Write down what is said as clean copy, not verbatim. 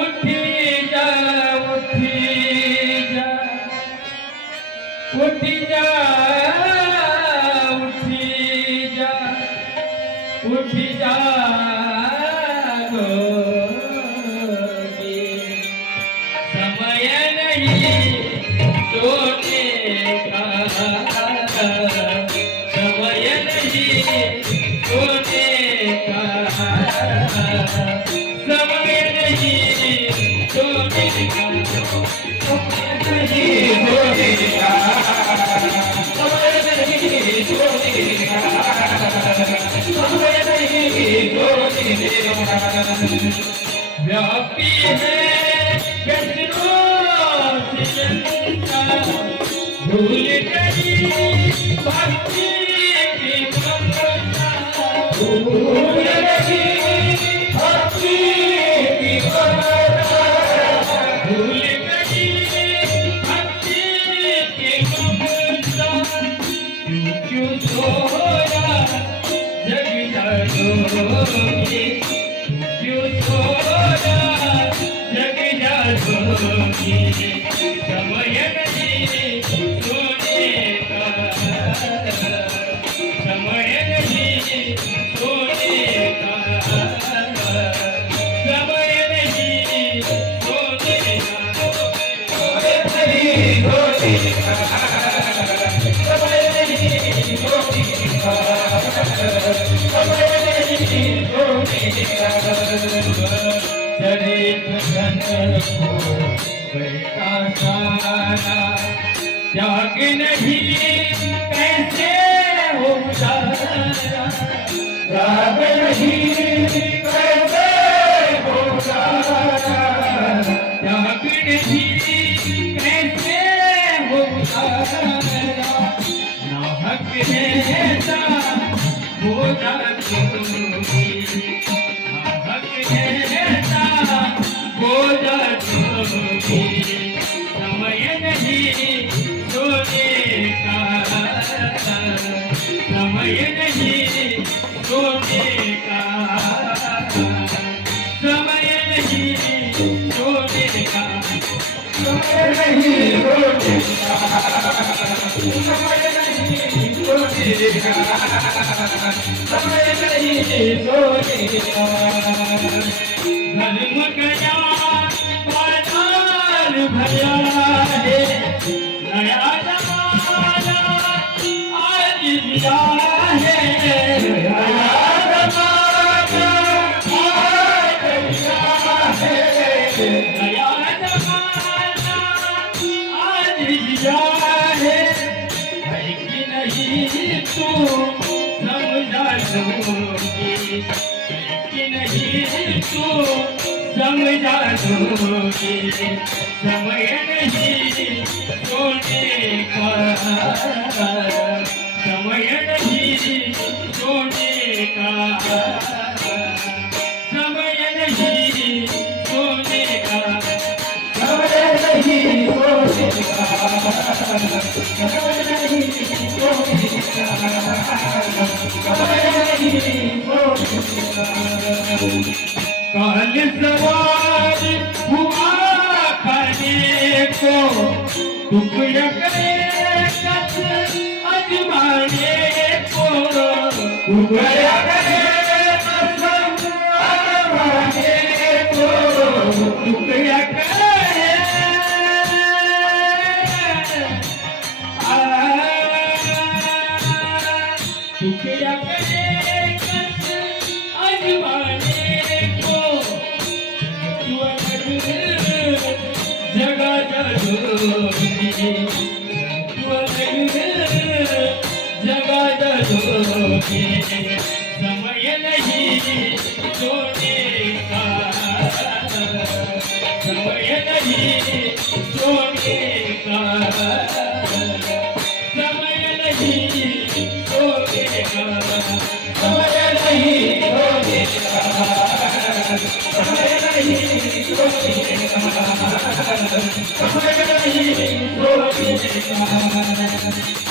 उठी जा उठी जा उठी जा रोगी समय नहीं सोने का समय नहीं सोने का समय नहीं सोने का व्यापी है भूल गई भक्ति की ममता भूल गई भक्ति की ममता भूल गई भक्ति की ममता क्यों क्यों सोया जग जागोगी क्यों सोया जग जागोगी समय नहीं सोने का समय नहीं सोने का समय नहीं सोने का समय नहीं सोने का समय नहीं सोने का समय नहीं सोने का चढ़े गगन को बैठा सारा जाग नहीं कैसे हो जाग नहीं कैसे हो जाग नहीं कैसे हो नाहक ऐसा हो जाओगी नाहक ऐसा हो जाओगी समय नहीं सोने का समय नहीं सोने का समय नहीं सोने का समय नहीं सोने का समय नहीं सोने का समय नहीं सोने का धर्म गया बाजार भया है नया जमाना आज दिया है नया जमाना आज दिया है नया जमाना आज दिया है कि नहीं तू समझा दोगी कि नहीं तू समझा दोगी समय नहीं सोने का समय नहीं सोने का समय नहीं सोने का समय नहीं सोने का समय नहीं सोने का समय नहीं सोने का काल सवार हुआ खाने को टुकड़ा करे कस अजमाने को टुकड़ा करे कस अजमाने को टुकड़ा करे टुकड़ा करे कस अजमाने जगा जागोगी जगा जागोगी समय नहीं सोने का समय नहीं सोने का समय नहीं सोने का समय नहीं सोने का समय नहीं सोने का समय नहीं सोने धोखेबाज